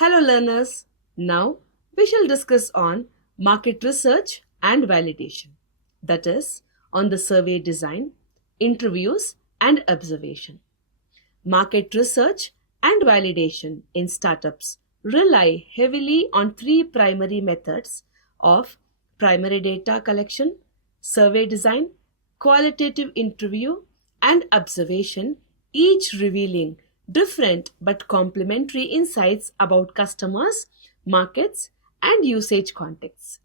Hello learners. Now we shall discuss on market research and validation. That is on the survey design, interviews and observation. Market research and validation in startups rely heavily on three primary methods of primary data collection, survey design, qualitative interview, and observation, each revealing different but complementary insights about customers, markets, and usage contexts.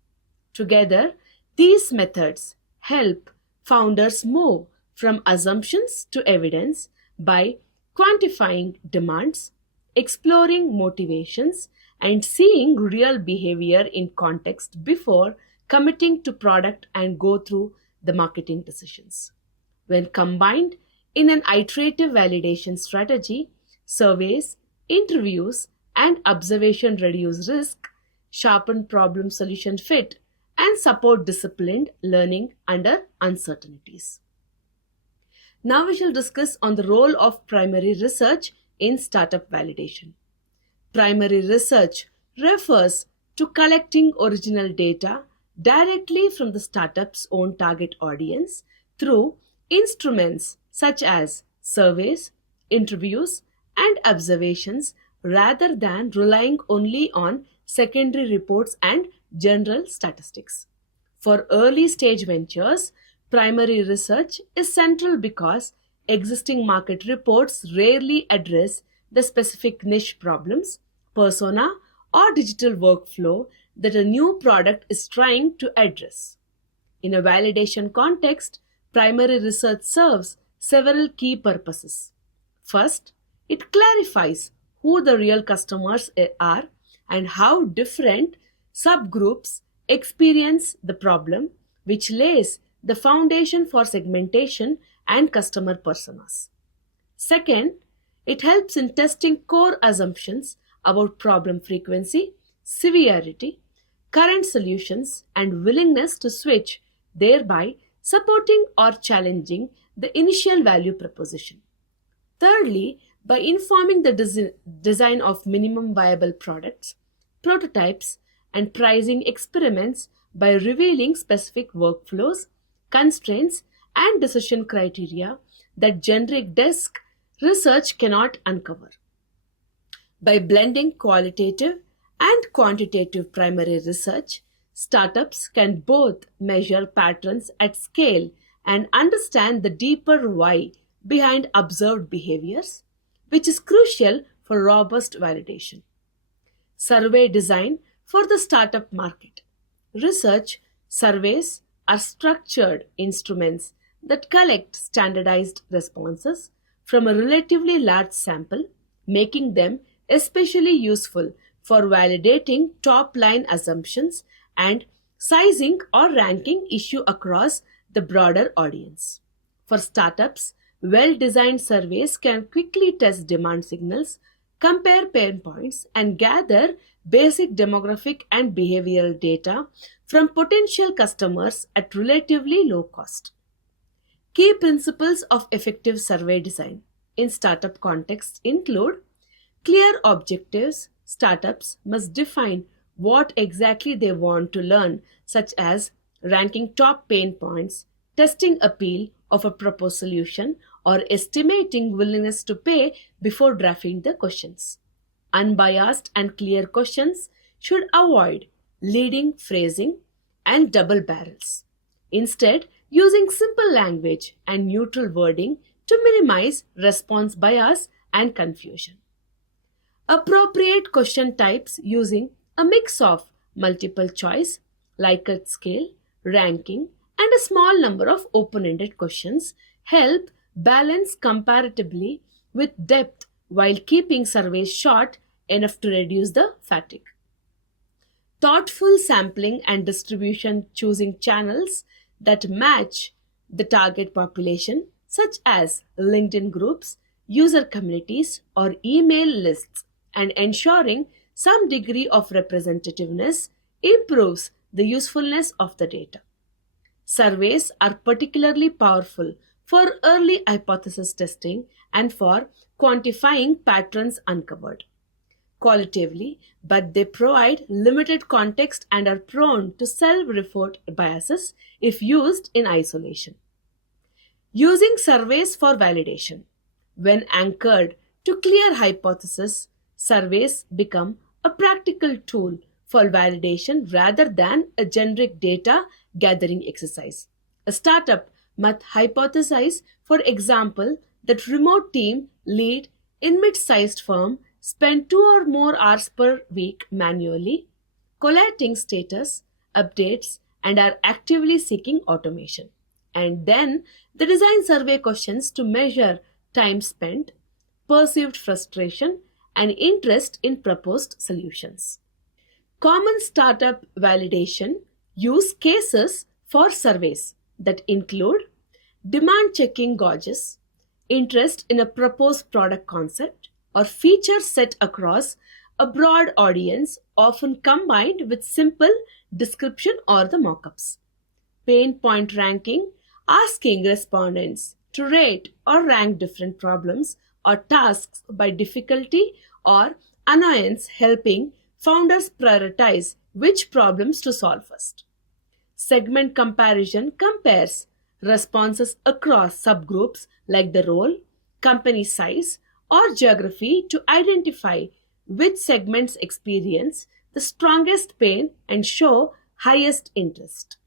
Together, these methods help founders move from assumptions to evidence by quantifying demands, exploring motivations, and seeing real behavior in context before committing to product and go through the marketing decisions. When combined in an iterative validation strategy, surveys, interviews, and observation reduce risk, sharpen problem solution fit, and support disciplined learning under uncertainties. Now we shall discuss on the role of primary research in startup validation. Primary research refers to collecting original data directly from the startup's own target audience through instruments such as surveys, interviews, and observations rather than relying only on secondary reports and general statistics. For early stage ventures, primary research is central because existing market reports rarely address the specific niche problems, persona, or digital workflow that a new product is trying to address. In a validation context, primary research serves several key purposes. First, it clarifies who the real customers are and how different subgroups experience the problem, which lays the foundation for segmentation and customer personas. Second, it helps in testing core assumptions about problem frequency, severity, current solutions, and willingness to switch, thereby supporting or challenging the initial value proposition. Thirdly, by informing the design of minimum viable products, prototypes, and pricing experiments by revealing specific workflows, constraints, and decision criteria that generic desk research cannot uncover. By blending qualitative and quantitative primary research, startups can both measure patterns at scale and understand the deeper why behind observed behaviors, which is crucial for robust validation. Survey design for the startup market. Research surveys are structured instruments that collect standardized responses from a relatively large sample, making them especially useful for validating top line assumptions and sizing or ranking issue across the broader audience. For startups, well designed surveys can quickly test demand signals, compare pain points, and gather basic demographic and behavioral data from potential customers at relatively low cost. Key principles of effective survey design in startup contexts include clear objectives. Startups must define what exactly they want to learn, such as ranking top pain points, testing appeal of a proposed solution, or estimating willingness to pay before drafting the questions. Unbiased and clear questions should avoid leading phrasing and double barrels. Instead, using simple language and neutral wording to minimize response bias and confusion. Appropriate question types using a mix of multiple choice, Likert scale, ranking, and a small number of open ended questions help balance comparatively with depth while keeping surveys short enough to reduce the fatigue. Thoughtful sampling and distribution, choosing channels that match the target population, such as LinkedIn groups, user communities, or email lists, and ensuring some degree of representativeness improves the usefulness of the data. Surveys are particularly powerful for early hypothesis testing and for quantifying patterns uncovered. qualitatively, but they provide limited context and are prone to self report biases if used in isolation. Using surveys for validation. When anchored to clear hypotheses, surveys become a practical tool for validation rather than a generic data gathering exercise. A startup must hypothesize, for example, that remote team lead in mid-sized firm spend 2 or more hours per week manually collating status updates and are actively seeking automation. And then the design survey questions to measure time spent, perceived frustration, and interest in proposed solutions. Common startup validation use cases for surveys that include demand checking gauges, interest in a proposed product concept, or feature set across a broad audience, often combined with simple description or the mockups. Pain point ranking, asking respondents to rate or rank different problems or tasks by difficulty or annoyance, helping founders prioritize which problems to solve first. Segment comparison compares responses across subgroups like the role, company size, or geography to identify which segments experience the strongest pain and show highest interest.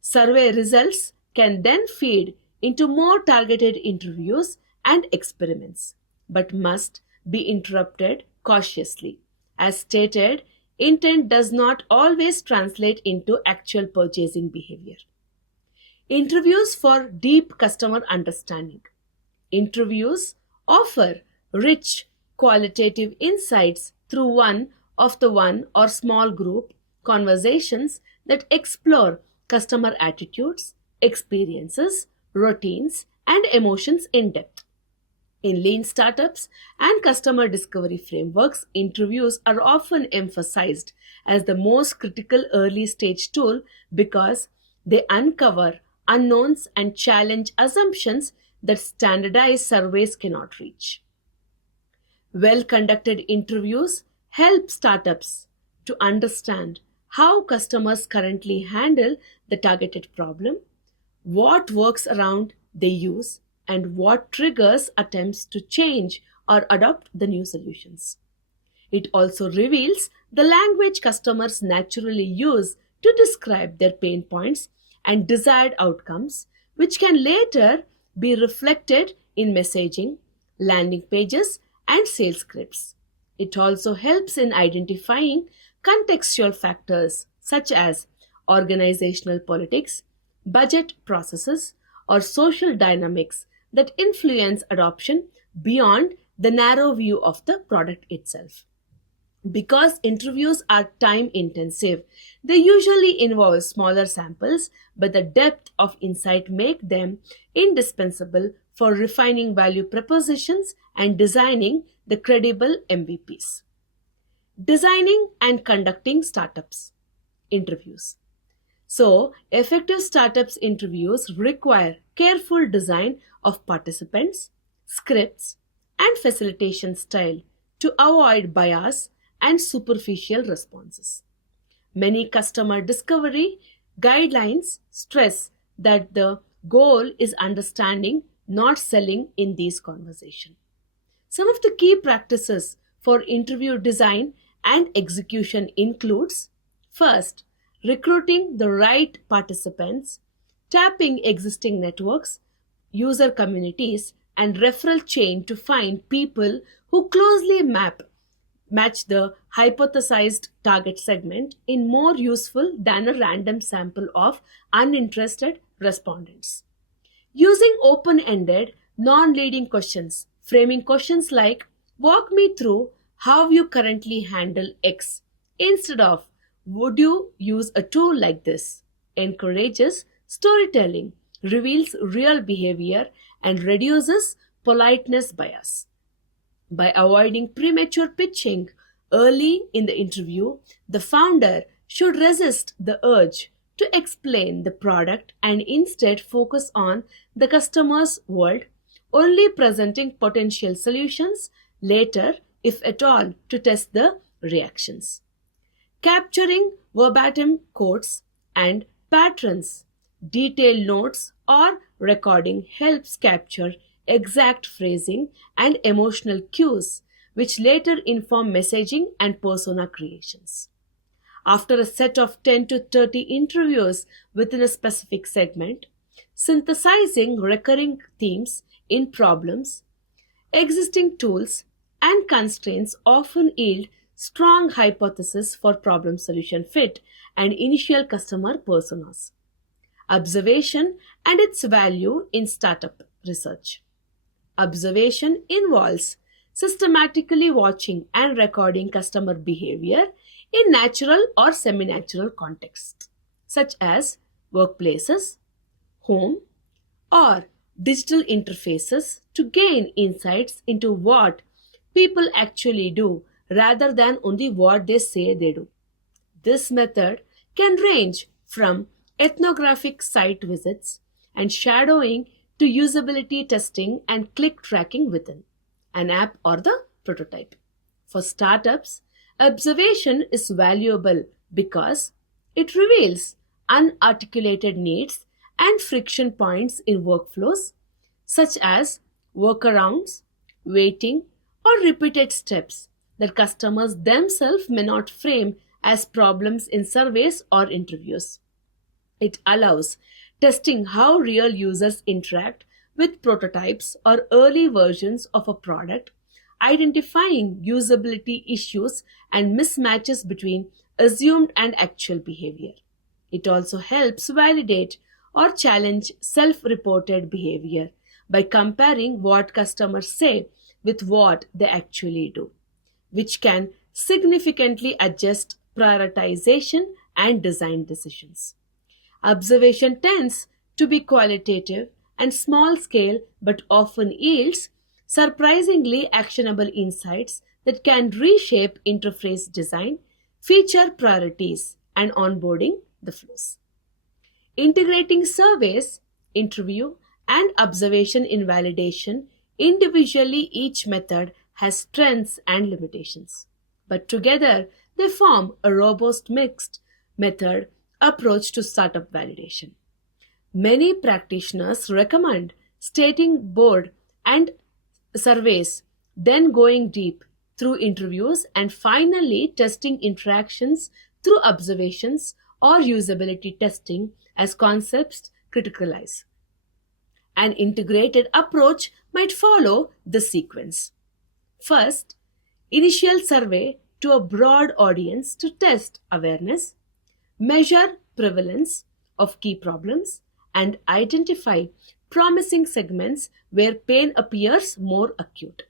Survey results can then feed into more targeted interviews and experiments, but must be interrupted cautiously. As stated, intent does not always translate into actual purchasing behavior. Interviews for deep customer understanding. Interviews offer rich qualitative insights through one or small group conversations that explore customer attitudes, experiences, routines, and emotions in depth. In lean startups and customer discovery frameworks, interviews are often emphasized as the most critical early stage tool because they uncover unknowns and challenge assumptions that standardized surveys cannot reach. Well conducted interviews help startups to understand how customers currently handle the targeted problem, what works around they use, and what triggers attempts to change or adopt the new solutions. It also reveals the language customers naturally use to describe their pain points and desired outcomes, which can later be reflected in messaging, landing pages, and sales scripts. It also helps in identifying contextual factors such as organizational politics, budget processes, or social dynamics that influence adoption beyond the narrow view of the product itself. Because interviews are time intensive, they usually involve smaller samples, but the depth of insight make them indispensable for refining value propositions and designing the credible MVPs. Designing and conducting startups interviews. So, effective startups interviews require careful design of participants, scripts, and facilitation style to avoid bias and superficial responses. Many customer discovery guidelines stress that the goal is understanding, not selling in these conversations. Some of the key practices for interview design and execution includes first, recruiting the right participants, tapping existing networks, user communities, and referral chain to find people who closely match the hypothesized target segment in more useful than a random sample of uninterested respondents. Using open ended, non leading questions, framing questions like, walk me through how you currently handle X, instead of, would you use a tool like this, encourages storytelling, reveals real behavior, and reduces politeness bias. By avoiding premature pitching early in the interview, the founder should resist the urge to explain the product and instead focus on the customer's world, only presenting potential solutions later if at all, to test the reactions. Capturing verbatim quotes and patterns, detailed notes, or recording helps capture exact phrasing and emotional cues, which later inform messaging and persona creations. After a set of 10 to 30 interviews within a specific segment, synthesizing recurring themes in problems, existing tools, and constraints often yield strong hypotheses for problem solution fit and initial customer personas. Observation and its value in startup research. Observation involves systematically watching and recording customer behavior in natural or semi natural contexts, such as workplaces, home, or digital interfaces to gain insights into what people actually do rather than only what they say they do. This method can range from ethnographic site visits and shadowing to usability testing and click tracking within an app or the prototype. For startups, observation is valuable because it reveals unarticulated needs and friction points in workflows, such as workarounds, waiting, or repeated steps that customers themselves may not frame as problems in surveys or interviews. It allows testing how real users interact with prototypes or early versions of a product, identifying usability issues and mismatches between assumed and actual behavior. It also helps validate or challenge self reported behavior by comparing what customers say with what they actually do, which can significantly adjust prioritization and design decisions. Observation tends to be qualitative and small scale but often yields surprisingly actionable insights that can reshape interface design, feature priorities, and onboarding the flows. Integrating surveys, interview, and observation in validation individually, each method has strengths and limitations. But together, they form a robust mixed method approach to startup validation. Many practitioners recommend stating board and surveys, then going deep through interviews, and finally testing interactions through observations or usability testing as concepts criticalize. An integrated approach might follow the sequence. First, initial survey to a broad audience to test awareness, measure prevalence of key problems, and identify promising segments where pain appears more acute.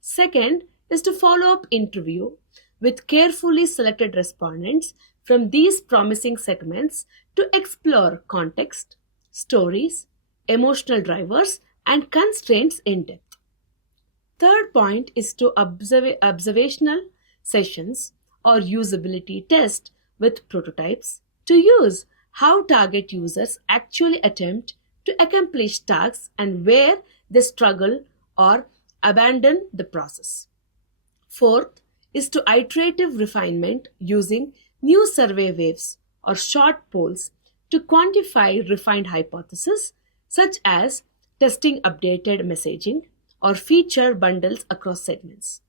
Second is to follow up interview with carefully selected respondents from these promising segments to explore context, stories, emotional drivers, and constraints in depth. Third point is to observational sessions or usability test with prototypes to use how target users actually attempt to accomplish tasks and where they struggle or abandon the process. Fourth is to iterative refinement using new survey waves or short polls to quantify refined hypotheses such as testing updated messaging or feature bundles across segments.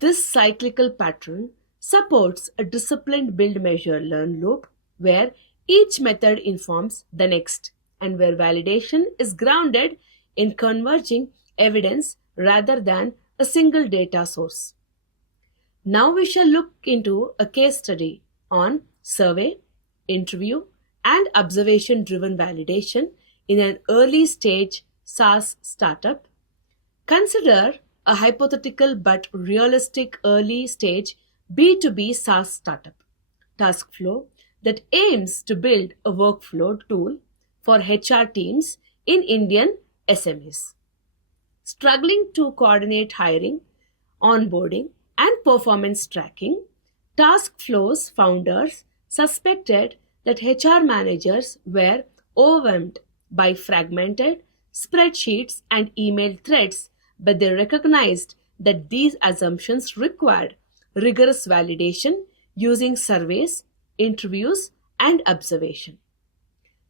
This cyclical pattern supports a disciplined build measure learn loop where each method informs the next and where validation is grounded in converging evidence rather than a single data source. Now we shall look into a case study on survey, interview, and observation driven validation in an early stage SaaS startup. Consider a hypothetical but realistic early stage B2B SaaS startup, TaskFlow, that aims to build a workflow tool for HR teams in Indian SMEs. Struggling to coordinate hiring, onboarding, and performance tracking, TaskFlow's founders suspected that HR managers were overwhelmed by fragmented spreadsheets and email threads, but they recognized that these assumptions required rigorous validation using surveys, interviews, and observation.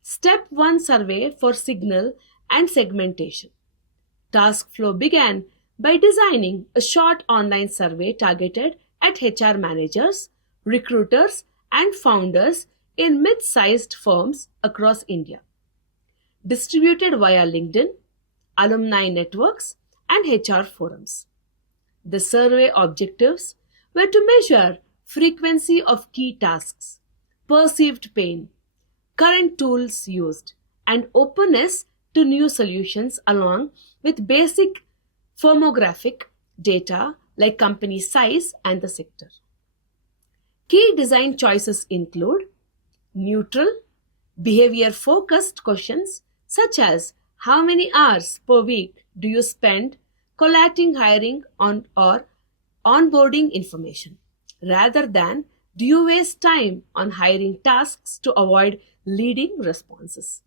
Step 1 Survey for signal and segmentation. Task flow began by designing a short online survey targeted at HR managers, recruiters, and founders in mid sized firms across India. Distributed via LinkedIn, alumni networks, and HR forums. The survey objectives were to measure frequency of key tasks, perceived pain, current tools used, and openness to new solutions along with basic firmographic data like company size and the sector. Key design choices include neutral, behavior focused questions such as how many hours per week do you spend collating hiring on or onboarding information rather than do you waste time on hiring tasks to avoid leading responses.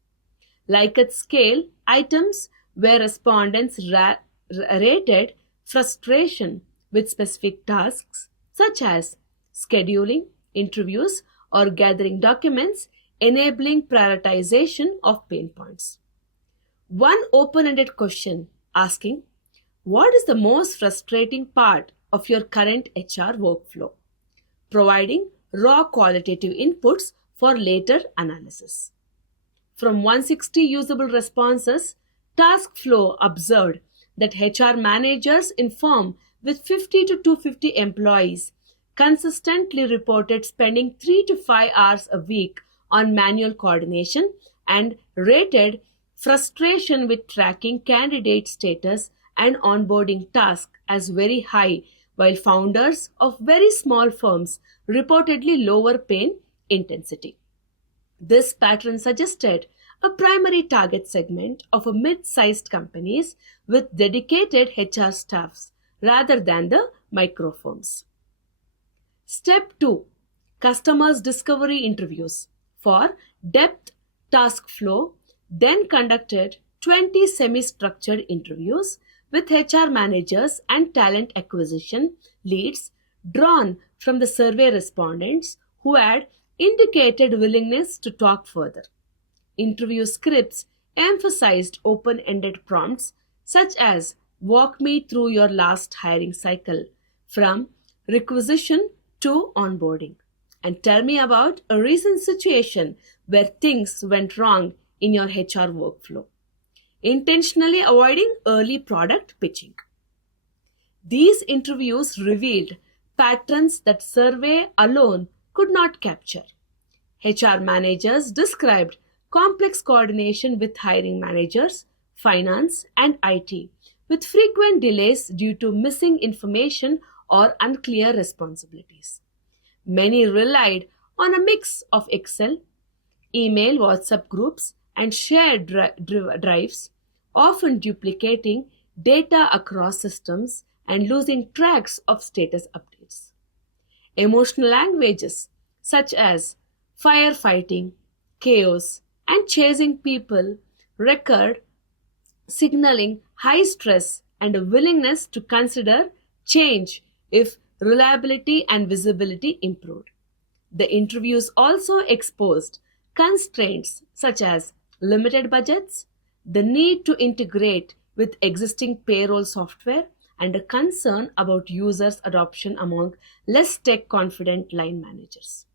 Likert scale items where respondents rated frustration with specific tasks such as scheduling interviews or gathering documents, enabling prioritization of pain points. One open ended question asking, what is the most frustrating part of your current HR workflow? Providing raw qualitative inputs for later analysis. From 160 usable responses, Task Flow observed that HR managers in firm with 50 to 250 employees consistently reported spending 3 to 5 hours a week on manual coordination and rated frustration with tracking candidate status and onboarding tasks as very high, while founders of very small firms reportedly lower pain intensity. This pattern suggested a primary target segment of a mid-sized companies with dedicated HR staffs rather than the micro firms. Step 2. Customers discovery interviews. For depth task flow, then conducted 20 semi-structured interviews with HR managers and talent acquisition leads drawn from the survey respondents who had indicated willingness to talk further. Interview scripts emphasized open ended prompts such as walk me through your last hiring cycle from requisition to onboarding and tell me about a recent situation where things went wrong in your HR workflow, intentionally avoiding early product pitching. These interviews revealed patterns that survey alone could not capture. HR managers described complex coordination with hiring managers, finance, and IT, with frequent delays due to missing information or unclear responsibilities. Many relied on a mix of Excel, email, WhatsApp groups, and shared drives, often duplicating data across systems and losing tracks of status updates. Emotional languages such as firefighting, chaos, and chasing people recurred, signaling high stress and a willingness to consider change if reliability and visibility improved. The interviews also exposed constraints such as limited budgets, the need to integrate with existing payroll software, and a concern about users' adoption among less tech confident line managers.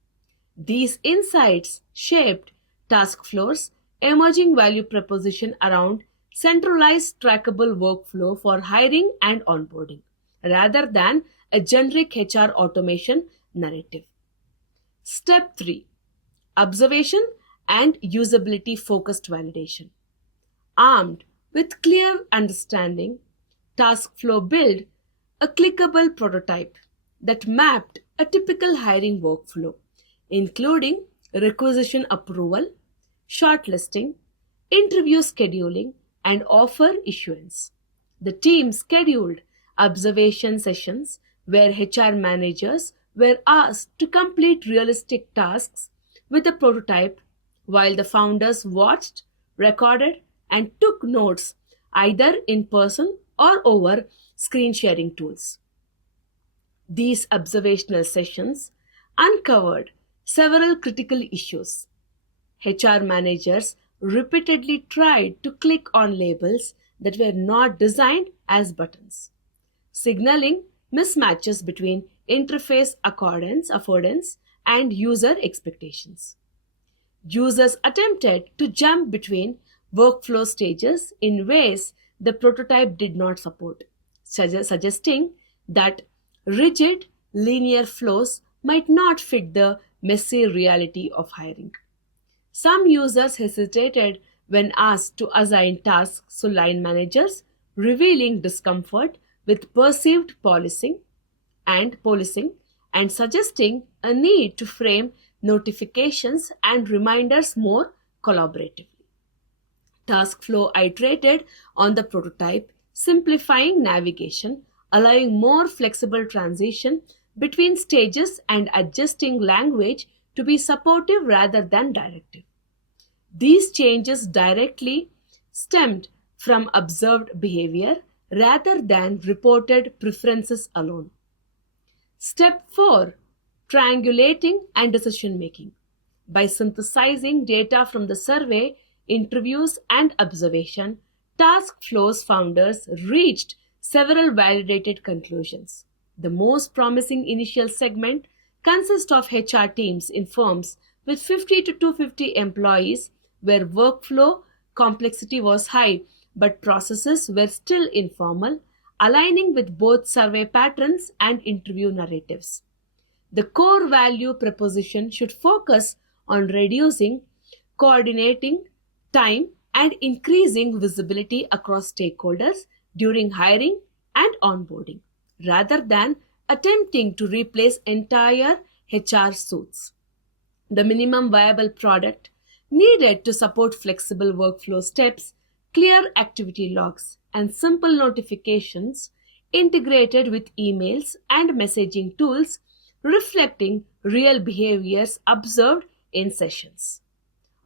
These insights shaped task flows, emerging value proposition around centralized trackable workflow for hiring and onboarding, rather than a generic HR automation narrative. Step 3. Observation and usability focused validation. Armed with clear understanding, task flow built a clickable prototype that mapped a typical hiring workflow, including requisition approval, shortlisting, interview scheduling, and offer issuance. The team scheduled observation sessions where HR managers were asked to complete realistic tasks with the prototype while the founders watched, recorded, and took notes either in person or over screen sharing tools. These observational sessions uncovered several critical issues. HR managers repeatedly tried to click on labels that were not designed as buttons, signaling mismatches between interface affordance and user expectations. Users attempted to jump between workflow stages in ways the prototype did not support, suggesting that rigid, linear flows might not fit the messy reality of hiring. Some users hesitated when asked to assign tasks to line managers, revealing discomfort with perceived policing and suggesting a need to frame notifications and reminders more collaboratively. Task flow iterated on the prototype, simplifying navigation, allowing more flexible transition between stages and adjusting language to be supportive rather than directive. These changes directly stemmed from observed behavior rather than reported preferences alone. Step 4: Triangulating and decision making. By synthesizing data from the survey, interviews, and observation, Task Flow's founders reached several validated conclusions. The most promising initial segment consists of HR teams in firms with 50 to 250 employees where workflow complexity was high but processes were still informal, aligning with both survey patterns and interview narratives. The core value proposition should focus on reducing coordinating time and increasing visibility across stakeholders during hiring and onboarding, rather than attempting to replace entire HR suites. The minimum viable product needed to support flexible workflow steps, clear activity logs, and simple notifications integrated with emails and messaging tools reflecting real behaviors observed in sessions.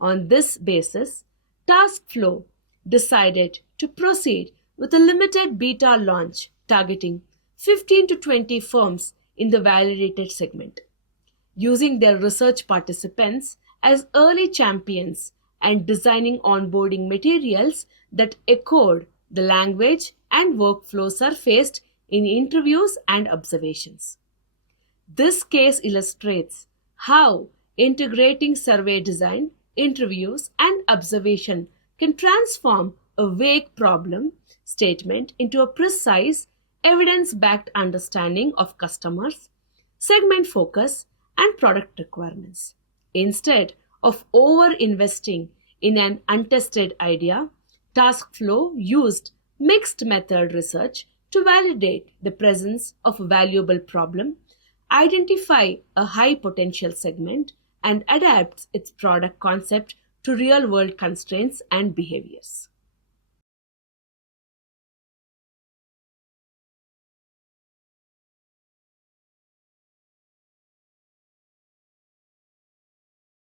On this basis, TaskFlow decided to proceed with a limited beta launch targeting 15 to 20 firms in the validated segment, using their research participants as early champions and designing onboarding materials that echoed the language and workflow surfaced in interviews and observations. This case illustrates how integrating survey design, interviews, and observation can transform a vague problem statement into a precise, evidence backed understanding of customers, segment focus, and product requirements. Instead of over investing in an untested idea, TaskFlow used mixed method research to validate the presence of a valuable problem, identify a high potential segment, and adapts its product concept to real world constraints and behaviors.